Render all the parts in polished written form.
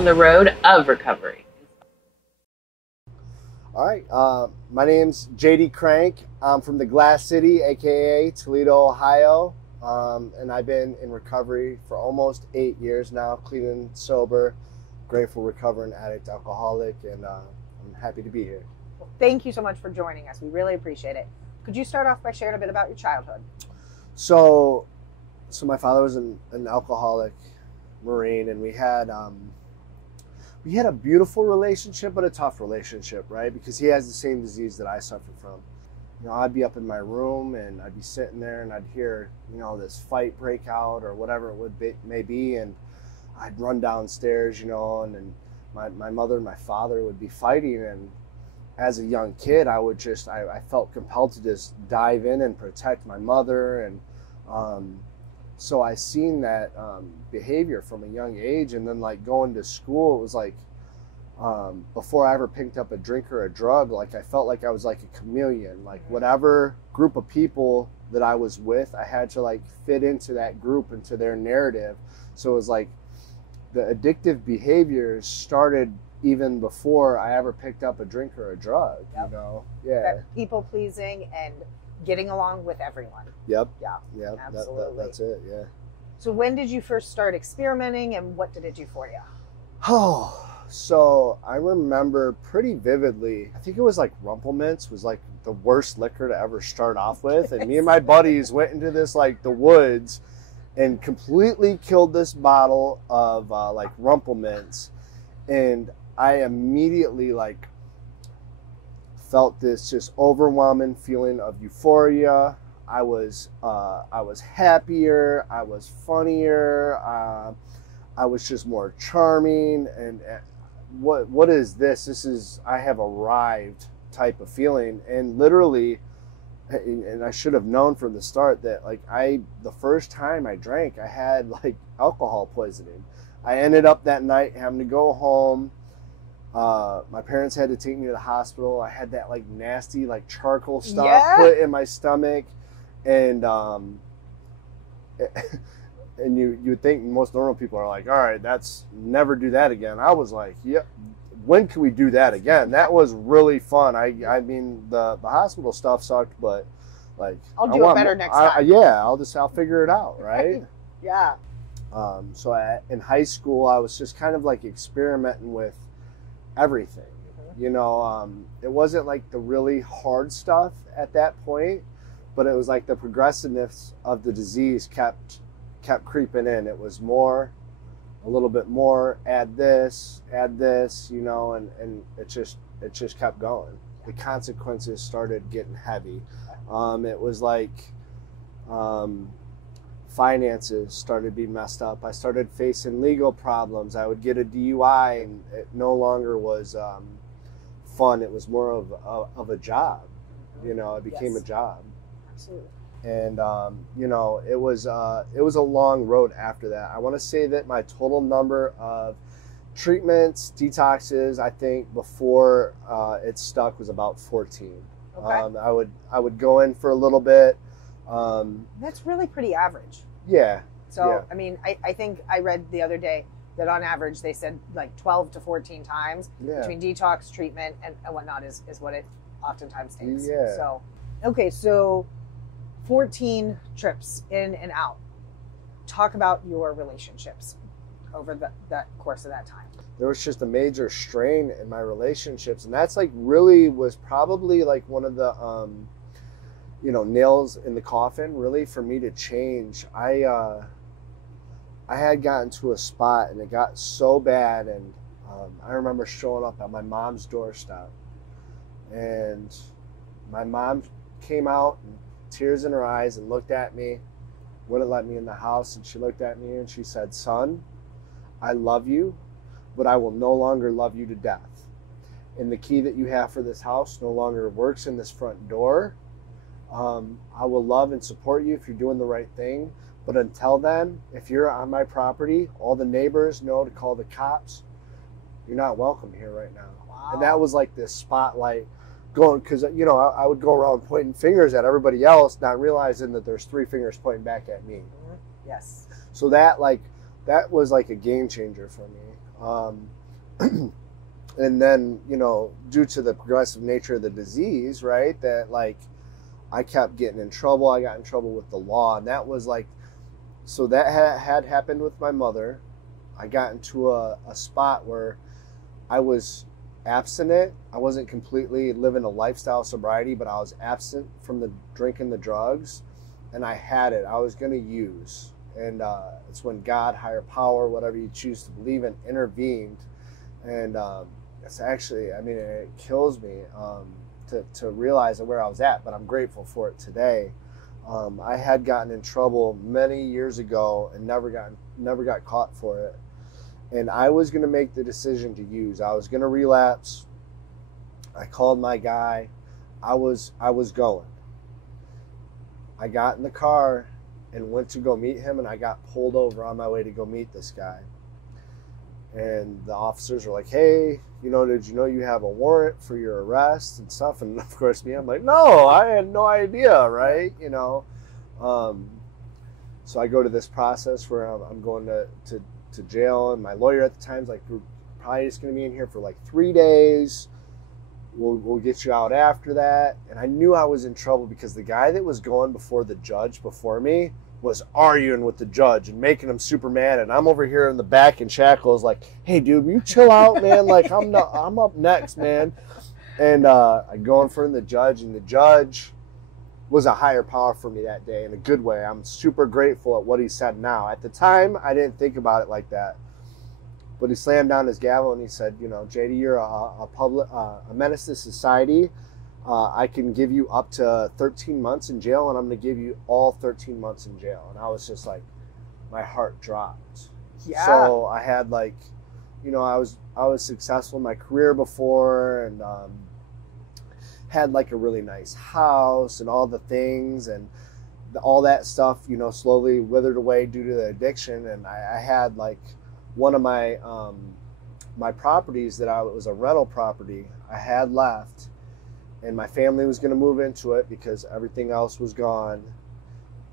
on the road of recovery. All right, my name's JD Krenk. I'm from the Glass City, aka Toledo, Ohio, and I've been in recovery for almost 8 years now, clean and sober, grateful, recovering addict, alcoholic, and I'm happy to be here. Well, thank you so much for joining us. We really appreciate it. Could you start off by sharing a bit about your childhood? So my father was an alcoholic Marine, and we had a beautiful relationship, but a tough relationship, right? Because he has the same disease that I suffer from. You know, I'd be up in my room and I'd be sitting there and I'd hear, you know, this fight break out or whatever it may be, and I'd run downstairs, you know, and my mother and my father would be fighting, and as a young kid, I felt compelled to just dive in and protect my mother, and so I seen that behavior from a young age, and then like going to school, it was like before I ever picked up a drink or a drug, like I felt like I was like a chameleon. Like whatever group of people that I was with, I had to like fit into that group, into their narrative. So it was like the addictive behaviors started even before I ever picked up a drink or a drug. Yep. You know, yeah. That people pleasing and getting along with everyone. Yep. Yeah. Absolutely. That's it. Yeah. So when did you first start experimenting, and what did it do for you? Oh, so I remember pretty vividly. I think it was like Rumplemints was like the worst liquor to ever start off with, and me and my buddies went into this like the woods and completely killed this bottle of like Rumplemints, and I immediately like felt this just overwhelming feeling of euphoria. I was happier. I was funnier. I was just more charming. And what is this? This is, I have arrived type of feeling. And literally, and I should have known from the start that like the first time I drank, I had like alcohol poisoning. I ended up that night having to go home. My parents had to take me to the hospital. I had that like nasty like charcoal stuff put in my stomach, and and you would think most normal people are like, all right, that's never do that again. I was like, yeah, when can we do that again? That was really fun. I mean the hospital stuff sucked, but like I'll do it better next time. Yeah, I'll figure it out, right? Yeah. So in high school, I was just kind of like experimenting with everything. You know, it wasn't like the really hard stuff at that point, but it was like the progressiveness of the disease kept creeping in. It was more, a little bit more, add this, you know, and it just kept going. The consequences started getting heavy. It was like finances started being messed up. I started facing legal problems. I would get a DUI, and it no longer was fun. It was more of a job. You know, it became a job. Absolutely. And you know, it was a long road after that. I want to say that my total number of treatments, detoxes, I think before it stuck was about 14. Okay. I would go in for a little bit. That's really pretty average. Yeah. So, yeah. I mean, I think I read the other day that on average they said like 12 to 14 times between detox, treatment, and whatnot is what it oftentimes takes. Yeah. So, okay, so 14 trips in and out. Talk about your relationships over that course of that time. There was just a major strain in my relationships, and that's like really was probably like one of the you know, nails in the coffin really for me to change. I had gotten to a spot, and it got so bad, and I remember showing up at my mom's doorstep, and my mom came out, and tears in her eyes, and looked at me, wouldn't let me in the house, and she looked at me and she said, "Son, I love you, but I will no longer love you to death. And the key that you have for this house no longer works in this front door. I will love and support you if you're doing the right thing. But until then, if you're on my property, all the neighbors know to call the cops. You're not welcome here right now." Wow. And that was like this spotlight going, because, you know, I would go around pointing fingers at everybody else, not realizing that there's 3 fingers pointing back at me. Yes. So that was like a game changer for me. And then, you know, due to the progressive nature of the disease, right, that like I kept getting in trouble. I got in trouble with the law, and that was like, so that had happened with my mother. I got into a spot where I was abstinent. I wasn't completely living a lifestyle sobriety, but I was absent from the drinking the drugs, and I had it. I was going to use. And it's when God, higher power, whatever you choose to believe in, intervened. And it's actually, I mean, it kills me to realize where I was at, but I'm grateful for it today. I had gotten in trouble many years ago and never got caught for it. And I was going to make the decision to use. I was going to relapse. I called my guy. I was going. I got in the car and went to go meet him, and I got pulled over on my way to go meet this guy. And the officers were like, hey, you know, did you know you have a warrant for your arrest and stuff? And of course, me, I'm like, no, I had no idea, right? You know, so I go to this process where I'm going to jail, and my lawyer at the time's like, we're probably just going to be in here for like 3 days. We'll get you out after that. And I knew I was in trouble because the guy that was going before the judge before me was arguing with the judge and making him super mad. And I'm over here in the back in shackles like, hey, dude, will you chill out, man? Like, I'm up next, man. And I go in front of the judge, and the judge was a higher power for me that day in a good way. I'm super grateful at what he said now. At the time, I didn't think about it like that. But he slammed down his gavel and he said, you know, JD, you're a menace to society. I can give you up to 13 months in jail, and I'm going to give you all 13 months in jail. And I was just like, my heart dropped. Yeah. So I had like, you know, I was successful in my career before, and had like a really nice house and all the things, and all that stuff, you know, slowly withered away due to the addiction. And I had like one of my my properties that was a rental property I had left, and my family was going to move into it because everything else was gone.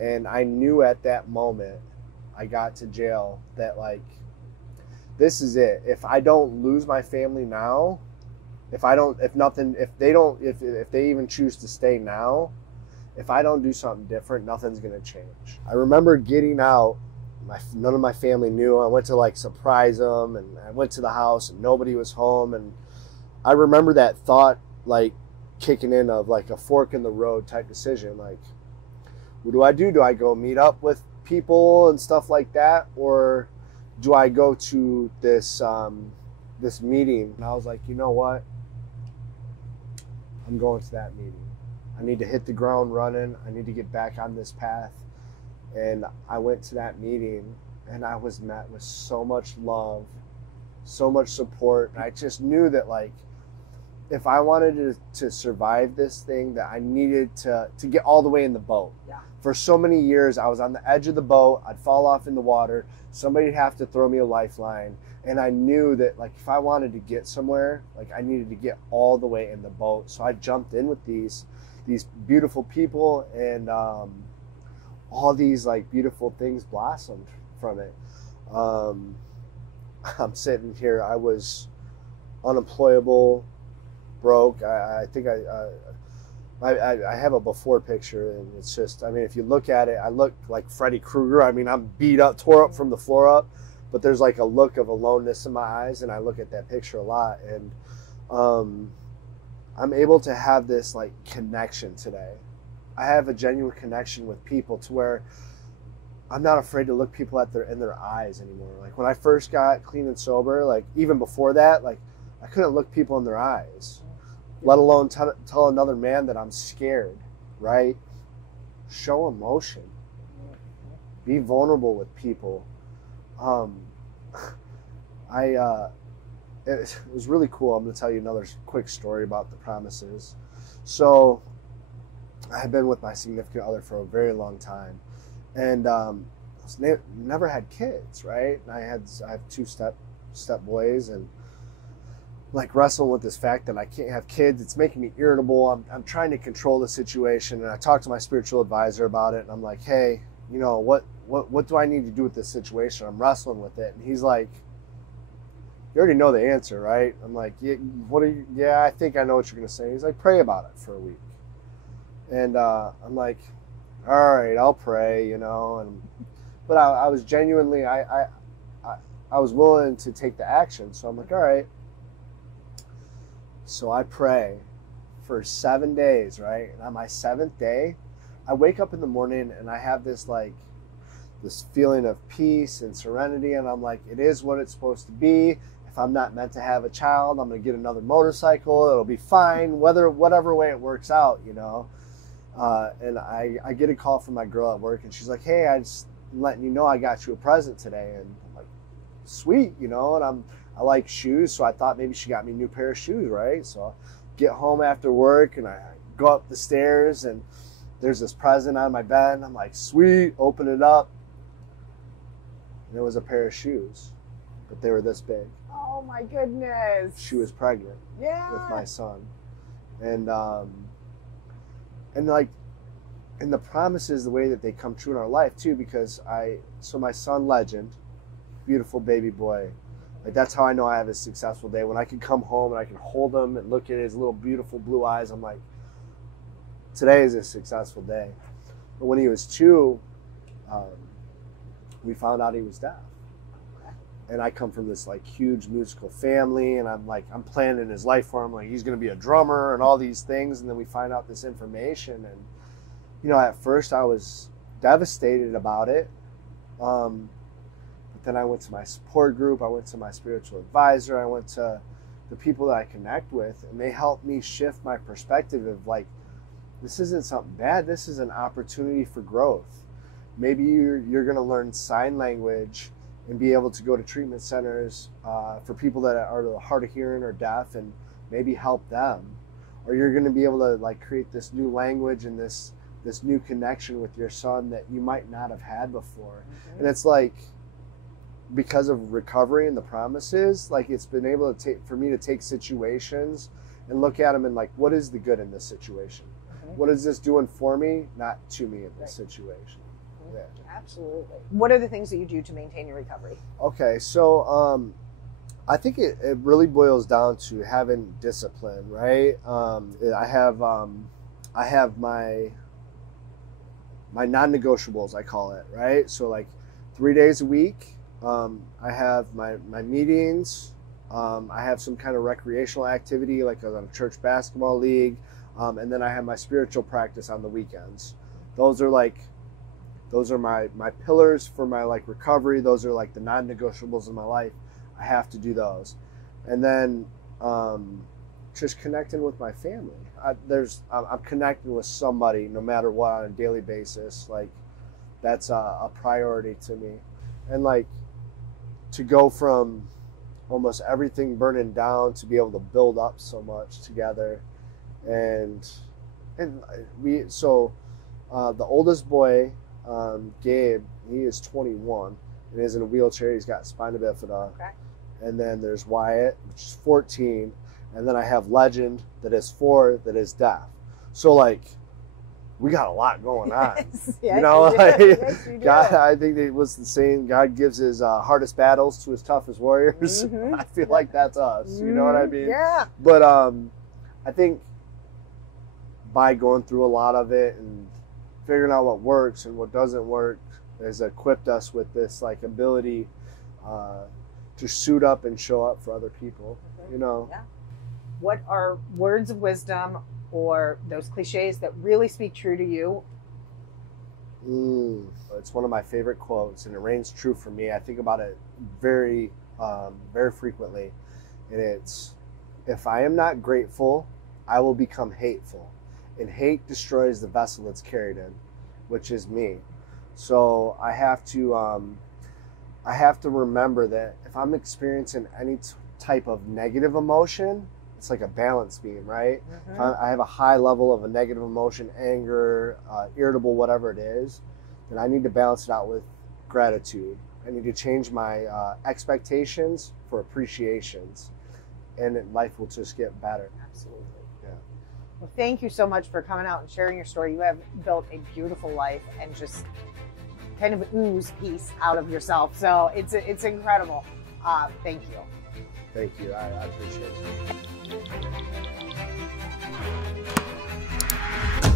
And I knew at that moment I got to jail that like, this is it. If I don't lose my family now, if they even choose to stay now, if I don't do something different, nothing's going to change. I remember getting out. None of my family knew. I went to like surprise them, and I went to the house and nobody was home. And I remember that thought like kicking in of like a fork in the road type decision. Like, what do I do? Do I go meet up with people and stuff like that? Or do I go to this meeting? And I was like, you know what? I'm going to that meeting. I need to hit the ground running. I need to get back on this path. And I went to that meeting, and I was met with so much love, so much support. And I just knew that like, if I wanted to survive this thing, that I needed to get all the way in the boat. Yeah. For so many years, I was on the edge of the boat. I'd fall off in the water. Somebody'd have to throw me a lifeline. And I knew that like, if I wanted to get somewhere, like I needed to get all the way in the boat. So I jumped in with these beautiful people, and all these like beautiful things blossomed from it. I'm sitting here. I was unemployable, broke. I think I have a before picture, and it's just, I mean, if you look at it, I look like Freddy Krueger. I mean, I'm beat up, tore up from the floor up, but there's like a look of aloneness in my eyes, and I look at that picture a lot. And I'm able to have this like connection today. I have a genuine connection with people to where I'm not afraid to look people in their eyes anymore. Like when I first got clean and sober, like even before that, like I couldn't look people in their eyes, let alone tell another man that I'm scared, right? Show emotion. Be vulnerable with people. It was really cool. I'm going to tell you another quick story about the promises. So I had been with my significant other for a very long time, and never had kids, right? And I have two step boys, and like wrestling with this fact that I can't have kids. It's making me irritable. I'm trying to control the situation, and I talked to my spiritual advisor about it, and I'm like, hey, you know, what do I need to do with this situation? I'm wrestling with it. And he's like, you already know the answer, right? I'm like, yeah, I think I know what you're going to say. He's like, pray about it for a week. And I'm like, all right, I'll pray, you know. But I was genuinely, I was willing to take the action. So I'm like, all right. So I pray for 7 days, right? And on my 7th day, I wake up in the morning and I have this feeling of peace and serenity. And I'm like, it is what it's supposed to be. If I'm not meant to have a child, I'm going to get another motorcycle. It'll be fine, whatever way it works out, you know. And I get a call from my girl at work, and she's like, hey, I just letting you know I got you a present today. And I'm like, sweet, you know. And I like shoes, so I thought maybe she got me a new pair of shoes, right? So I get home after work, and I go up the stairs, and there's this present on my bed. And I'm like, sweet, open it up. And it was a pair of shoes, but they were this big. Oh my goodness. She was pregnant with my son. And the promises, the way that they come true in our life too, because so my son Legend, beautiful baby boy, like that's how I know I have a successful day. When I can come home and I can hold him and look at his little beautiful blue eyes, I'm like, today is a successful day. But when he was 2, we found out he was deaf. And I come from this like huge musical family, and I'm planning his life for him, like he's going to be a drummer and all these things. And then we find out this information, and you know, at first I was devastated about it. But then I went to my support group, I went to my spiritual advisor, I went to the people that I connect with, and they helped me shift my perspective of like, this isn't something bad, this is an opportunity for growth. Maybe you're going to learn sign language and be able to go to treatment centers for people that are hard of hearing or deaf, and maybe help them. Or you're going to be able to like create this new language and this new connection with your son that you might not have had before. Mm-hmm. And it's like, because of recovery and the promises, like it's been able to for me to take situations and look at them and like, what is the good in this situation? Mm-hmm. What is this doing for me, not to me in this situation? Yeah. Absolutely. What are the things that you do to maintain your recovery? Okay, so I think it really boils down to having discipline, right? I have my non-negotiables, I call it, right? So like 3 days a week, I have my meetings. I have some kind of recreational activity, like a church basketball league, and then I have my spiritual practice on the weekends. Those are my pillars for my like recovery. Those are like the non-negotiables in my life. I have to do those. And then just connecting with my family. I'm connecting with somebody no matter what on a daily basis. Like that's a priority to me. And like to go from almost everything burning down to be able to build up so much together. And the oldest boy, Gabe, he is 21 and is in a wheelchair. He's got spina bifida. Okay. And then there's Wyatt, which is 14, and then I have Legend that is 4 that is deaf. So like, we got a lot going on. Yes, you know, like, yes, you do. God, I think it was the saying, God gives his hardest battles to his toughest warriors. Mm-hmm. I feel like that's us. Mm-hmm. You know what I mean? Yeah. But I think by going through a lot of it and figuring out what works and what doesn't work has equipped us with this like ability to suit up and show up for other people. Mm-hmm. You know. Yeah. What are words of wisdom or those cliches that really speak true to you? It's one of my favorite quotes, and it reigns true for me. I think about it very, very frequently, and it's, "If I am not grateful, I will become hateful, and hate destroys the vessel it's carried in," which is me. So I have to remember that if I'm experiencing any type of negative emotion, it's like a balance beam, right? Mm-hmm. If I have a high level of a negative emotion, anger, irritable, whatever it is, then I need to balance it out with gratitude. I need to change my expectations for appreciations, and life will just get better. Absolutely. Yeah. Well, thank you so much for coming out and sharing your story. You have built a beautiful life and just kind of ooze peace out of yourself. So it's incredible. Thank you. Thank you. I appreciate it.